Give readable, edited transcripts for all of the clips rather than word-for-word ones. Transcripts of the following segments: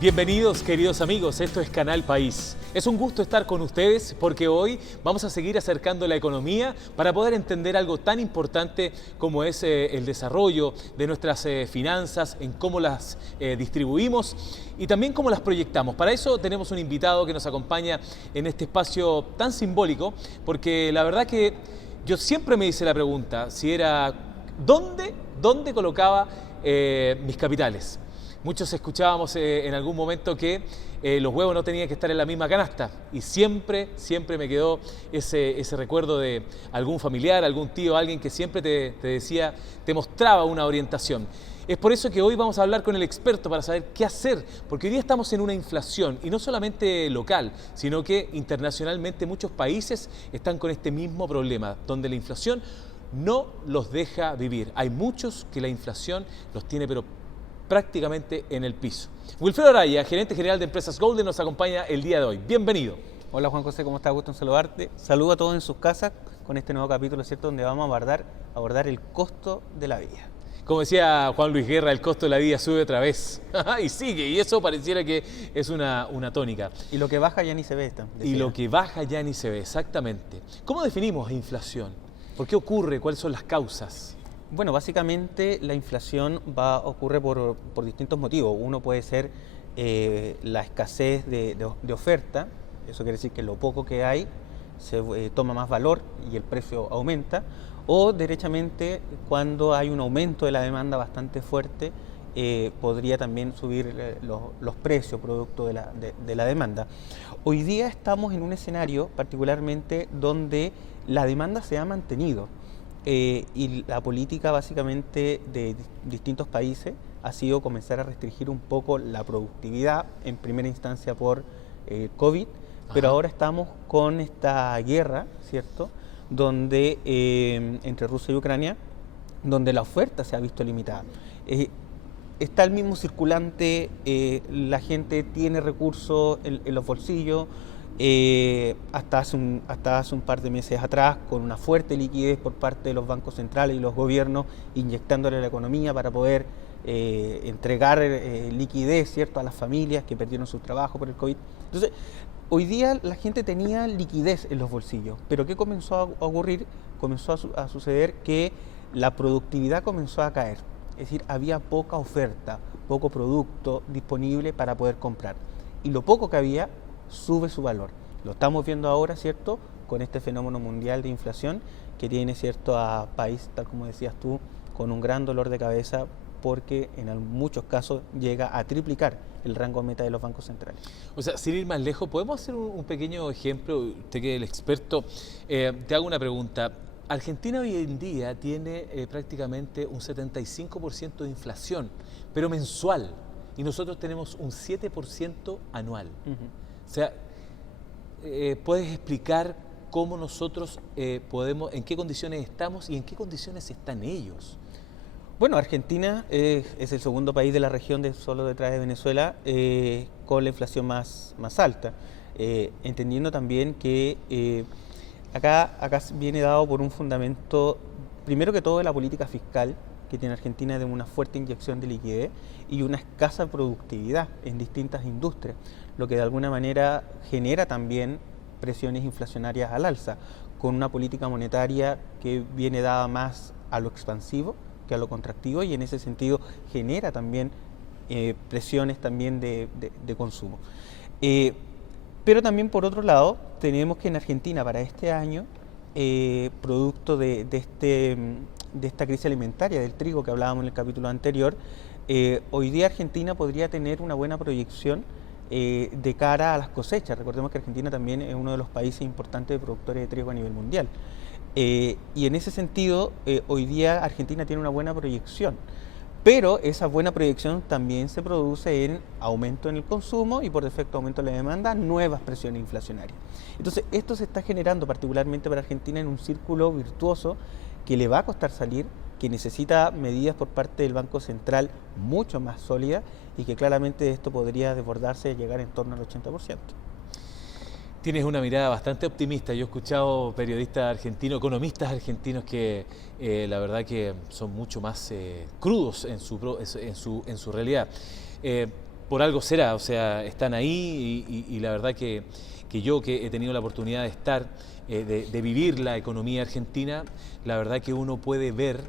Bienvenidos, queridos amigos, esto es Canal País. Es un gusto estar con ustedes porque hoy vamos a seguir acercando la economía para poder entender algo tan importante como es el desarrollo de nuestras finanzas, en cómo las distribuimos y también cómo las proyectamos. Para eso tenemos un invitado que nos acompaña en este espacio tan simbólico, porque la verdad que yo siempre me hice la pregunta si era ¿dónde colocaba mis capitales? Muchos escuchábamos en algún momento que los huevos no tenían que estar en la misma canasta y siempre me quedó ese recuerdo de algún familiar, algún tío, alguien que siempre te decía, te mostraba una orientación. Es por eso que hoy vamos a hablar con el experto para saber qué hacer, porque hoy día estamos en una inflación y no solamente local, sino que internacionalmente muchos países están con este mismo problema, donde la inflación no los deja vivir. Hay muchos que la inflación los tiene pero prácticamente en el piso. Wilfredo Araya, gerente general de Empresas Golden, nos acompaña el día de hoy. Bienvenido. Hola Juan José, ¿cómo estás? Gusto en saludarte. Saludo a todos en sus casas con este nuevo capítulo, ¿cierto? Donde vamos a abordar el costo de la vida. Como decía Juan Luis Guerra, el costo de la vida sube otra vez. Y sigue, y eso pareciera que es una tónica. Y lo que baja ya ni se ve. Y lo que baja ya ni se ve, exactamente. ¿Cómo definimos inflación? ¿Por qué ocurre? ¿Cuáles son las causas? Bueno, básicamente la inflación ocurre por distintos motivos. Uno puede ser la escasez de oferta, eso quiere decir que lo poco que hay se toma más valor y el precio aumenta, o derechamente cuando hay un aumento de la demanda bastante fuerte, podría también subir los precios producto de la demanda. Hoy día estamos en un escenario particularmente donde la demanda se ha mantenido. Y la política básicamente de distintos países ha sido comenzar a restringir un poco la productividad, en primera instancia por COVID, pero ahora estamos con esta guerra, ¿cierto?, donde entre Rusia y Ucrania, donde la oferta se ha visto limitada. Está el mismo circulante, la gente tiene recursos en los bolsillos, hasta hace un par de meses atrás, con una fuerte liquidez por parte de los bancos centrales y los gobiernos, inyectándole a la economía para poder entregar liquidez, ¿cierto?, a las familias que perdieron su trabajo por el COVID. Entonces, hoy día la gente tenía liquidez en los bolsillos, pero ¿qué comenzó a ocurrir? Comenzó a suceder que la productividad comenzó a caer, es decir, había poca oferta, poco producto disponible para poder comprar, y lo poco que había sube su valor. Lo estamos viendo ahora, ¿cierto?, con este fenómeno mundial de inflación que tiene, ¿cierto?, a país, tal como decías tú, con un gran dolor de cabeza porque en muchos casos llega a triplicar el rango meta de los bancos centrales. O sea, sin ir más lejos, ¿podemos hacer un pequeño ejemplo? Usted que es el experto, te hago una pregunta. Argentina hoy en día tiene prácticamente un 75% de inflación, pero mensual, y nosotros tenemos un 7% anual. O sea, ¿puedes explicar cómo nosotros podemos, en qué condiciones estamos y en qué condiciones están ellos? Bueno, Argentina es el segundo país de la región, solo detrás de Venezuela, con la inflación más alta. Entendiendo también que acá viene dado por un fundamento, primero que todo, de la política fiscal que tiene Argentina, de una fuerte inyección de liquidez y una escasa productividad en distintas industrias, lo que de alguna manera genera también presiones inflacionarias al alza, con una política monetaria que viene dada más a lo expansivo que a lo contractivo, y en ese sentido genera también presiones también de consumo. Pero también, por otro lado, tenemos que en Argentina para este año, producto de esta crisis alimentaria del trigo que hablábamos en el capítulo anterior, hoy día Argentina podría tener una buena proyección de cara a las cosechas. Recordemos que Argentina también es uno de los países importantes de productores de trigo a nivel mundial. Y en ese sentido, hoy día Argentina tiene una buena proyección, pero esa buena proyección también se produce en aumento en el consumo y por defecto aumento en la demanda, nuevas presiones inflacionarias. Entonces, esto se está generando particularmente para Argentina en un círculo virtuoso que le va a costar salir, que necesita medidas por parte del Banco Central mucho más sólidas y que claramente esto podría desbordarse y llegar en torno al 80%. Tienes una mirada bastante optimista. Yo he escuchado periodistas argentinos, economistas argentinos que la verdad que son mucho más crudos en su realidad. por algo será, o sea, están ahí y la verdad que yo que he tenido la oportunidad de estar, de vivir la economía argentina, la verdad que uno puede ver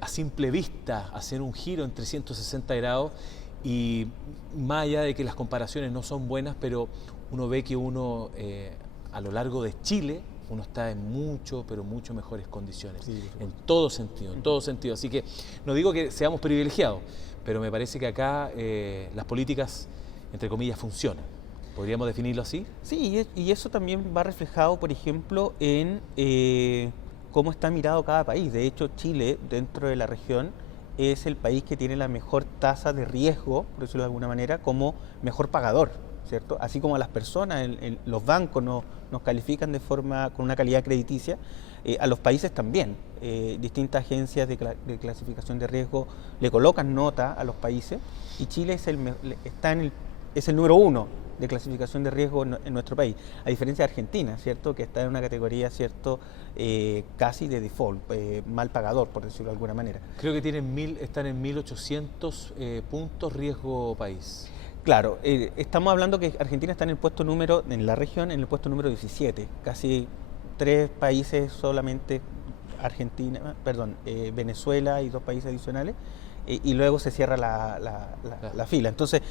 a simple vista, hacer un giro en 360 grados y más allá de que las comparaciones no son buenas, pero uno ve que uno a lo largo de Chile, uno está en mucho, pero mucho mejores condiciones, sí, en todo sentido, en todo sentido. Así que no digo que seamos privilegiados, pero me parece que acá las políticas, entre comillas, funcionan. ¿Podríamos definirlo así? Sí, y eso también va reflejado, por ejemplo, en cómo está mirado cada país. De hecho, Chile, dentro de la región, es el país que tiene la mejor tasa de riesgo, por decirlo de alguna manera, como mejor pagador, ¿cierto? Así como a las personas, los bancos nos califican de forma, con una calidad crediticia, a los países también. Distintas agencias de clasificación de riesgo le colocan nota a los países y Chile es el número 1 de clasificación de riesgo en nuestro país, a diferencia de Argentina, ¿cierto? Que está en una categoría, ¿cierto? Casi de default, mal pagador, por decirlo de alguna manera. Creo que están en 1800 puntos riesgo país. Claro, estamos hablando que Argentina está en el puesto número, en la región, en el puesto número 17, casi 3 países solamente, Venezuela y 2 países adicionales, y luego se cierra la fila. Entonces,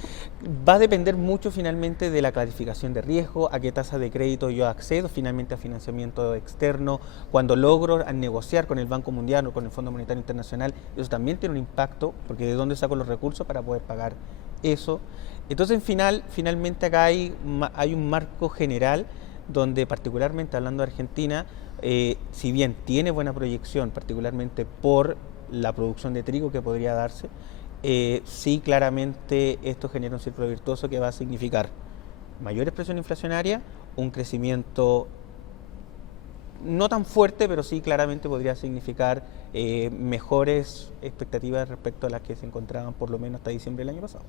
va a depender mucho finalmente de la clasificación de riesgo, a qué tasa de crédito yo accedo finalmente a financiamiento externo, cuando logro negociar con el Banco Mundial o con el Fondo Monetario Internacional, eso también tiene un impacto, porque de dónde saco los recursos para poder pagar eso. Entonces, finalmente acá hay un marco general donde, particularmente hablando de Argentina, si bien tiene buena proyección, particularmente por la producción de trigo que podría darse, sí claramente esto genera un círculo virtuoso que va a significar mayores presiones inflacionarias, un crecimiento no tan fuerte, pero sí claramente podría significar mejores expectativas respecto a las que se encontraban por lo menos hasta diciembre del año pasado.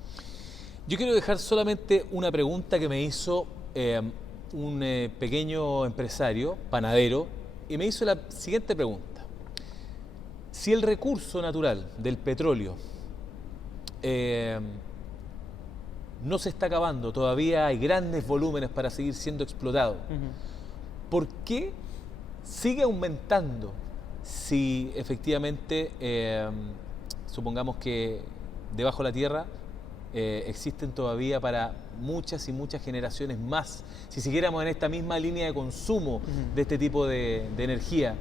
Yo quiero dejar solamente una pregunta que me hizo un pequeño empresario, panadero, y me hizo la siguiente pregunta. Si el recurso natural del petróleo no se está acabando, todavía hay grandes volúmenes para seguir siendo explotado, ¿por qué sigue aumentando si efectivamente, supongamos que debajo de la tierra existen todavía para muchas y muchas generaciones más, si siguiéramos en esta misma línea de consumo de este tipo de energía?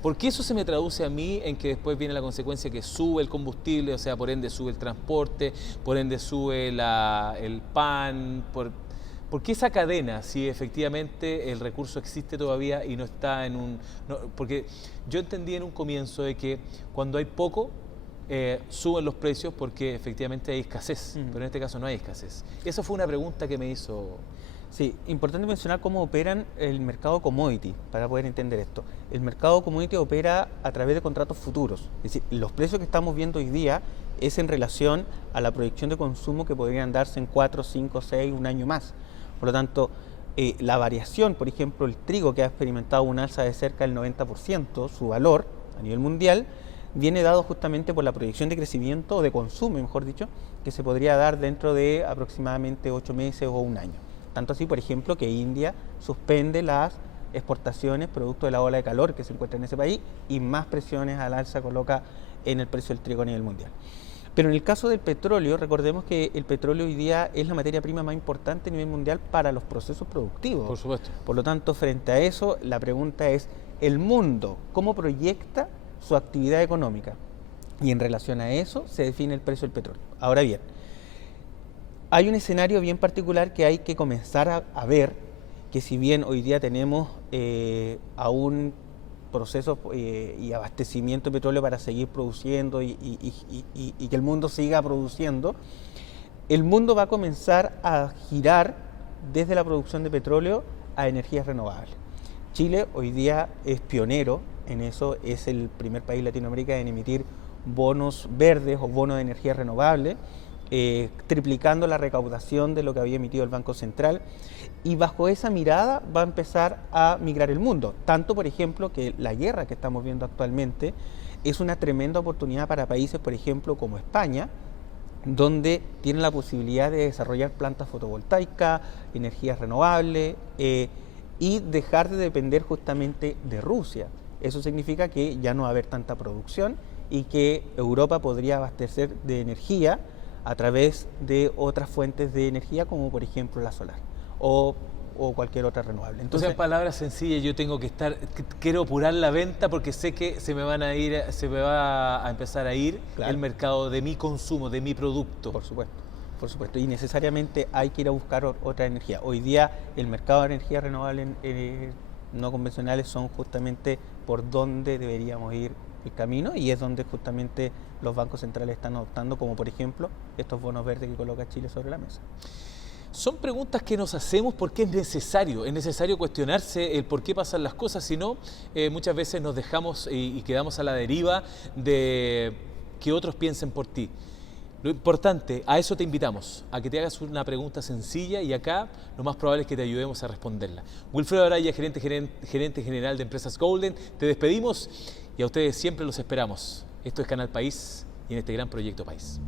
Porque eso se me traduce a mí en que después viene la consecuencia que sube el combustible, o sea, por ende sube el transporte, por ende sube el pan. ¿Por qué esa cadena si efectivamente el recurso existe todavía y no está en un... porque yo entendí en un comienzo de que cuando hay poco, suben los precios porque efectivamente hay escasez, pero en este caso no hay escasez. Esa fue una pregunta que me hizo... Sí, importante mencionar cómo operan el mercado commodity para poder entender esto. El mercado commodity opera a través de contratos futuros. Es decir, los precios que estamos viendo hoy día es en relación a la proyección de consumo que podrían darse en 4, 5, 6, un año más. Por lo tanto, la variación, por ejemplo, el trigo que ha experimentado un alza de cerca del 90%, su valor a nivel mundial, viene dado justamente por la proyección de crecimiento o de consumo, mejor dicho, que se podría dar dentro de aproximadamente 8 meses o un año. Tanto así, por ejemplo, que India suspende las exportaciones producto de la ola de calor que se encuentra en ese país y más presiones al alza coloca en el precio del trigo a nivel mundial. Pero en el caso del petróleo, recordemos que el petróleo hoy día es la materia prima más importante a nivel mundial para los procesos productivos. Por supuesto. Por lo tanto, frente a eso, la pregunta es, ¿el mundo cómo proyecta su actividad económica? Y en relación a eso se define el precio del petróleo. Ahora bien, hay un escenario bien particular que hay que comenzar a ver, que si bien hoy día tenemos aún procesos y abastecimiento de petróleo para seguir produciendo y que el mundo siga produciendo, el mundo va a comenzar a girar desde la producción de petróleo a energías renovables. Chile hoy día es pionero en eso, es el primer país de Latinoamérica en emitir bonos verdes o bonos de energía renovable, triplicando la recaudación de lo que había emitido el Banco Central, y bajo esa mirada va a empezar a migrar el mundo. Tanto, por ejemplo, que la guerra que estamos viendo actualmente es una tremenda oportunidad para países, por ejemplo, como España, donde tienen la posibilidad de desarrollar plantas fotovoltaicas, energías renovables y dejar de depender justamente de Rusia. Eso significa que ya no va a haber tanta producción y que Europa podría abastecer de energía a través de otras fuentes de energía, como por ejemplo la solar o cualquier otra renovable. Entonces, en palabras sencillas, yo tengo que quiero apurar la venta porque sé que se me va a empezar a ir claro, el mercado de mi consumo, de mi producto. Por supuesto, y necesariamente hay que ir a buscar otra energía. Hoy día el mercado de energías renovables no convencionales son justamente por donde deberíamos ir el camino, y es donde justamente los bancos centrales están adoptando, como por ejemplo estos bonos verdes que coloca Chile sobre la mesa. Son preguntas que nos hacemos porque es necesario cuestionarse el por qué pasan las cosas, si no, muchas veces nos dejamos y quedamos a la deriva de que otros piensen por ti. Lo importante, a eso te invitamos, a que te hagas una pregunta sencilla y acá lo más probable es que te ayudemos a responderla. Wilfredo Araya, gerente general de Empresas Golden, te despedimos y a ustedes siempre los esperamos. Esto es Canal País y en este gran proyecto País.